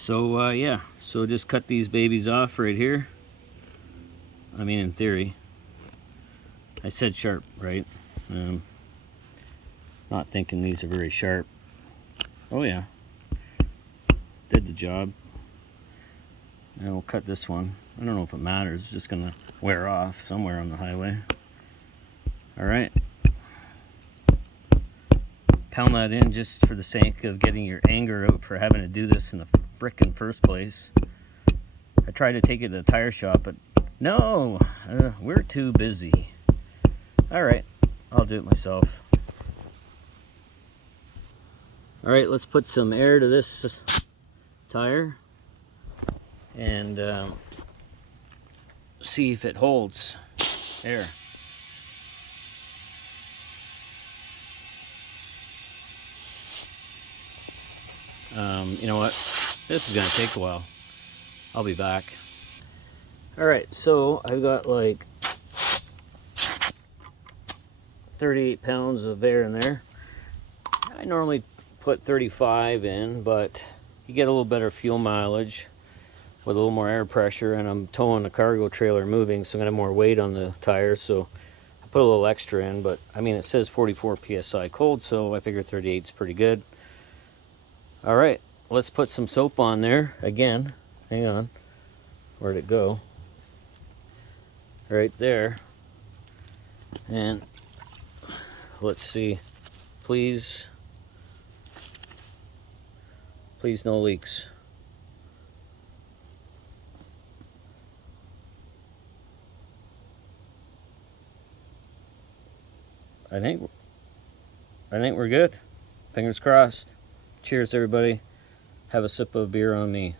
So yeah, so just cut these babies off right here. I mean, in theory. I said sharp, right? Not thinking these are very sharp. Oh yeah, did the job. And we'll cut this one. I don't know if it matters, it's just gonna wear off somewhere on the highway. Alright. Pound that in just for the sake of getting your anger out for having to do this in the frickin' first place. I tried to take it to the tire shop, but no, we're too busy. Alright, I'll do it myself. Alright, let's put some air to this tire and see if it holds air. You know what? This is gonna take a while. I'll be back. Alright, so I've got like 38 pounds of air in there. I normally put 35 in, but you get a little better fuel mileage with a little more air pressure, and I'm towing a cargo trailer moving, so I'm gonna have more weight on the tires, so I put a little extra in. But I mean, it says 44 psi cold, so I figure 38 is pretty good. All right, let's put some soap on there again. Hang on, where'd it go? Right there. And let's see, please no leaks. I think we're good. Fingers crossed. Cheers, everybody. Have a sip of beer on me.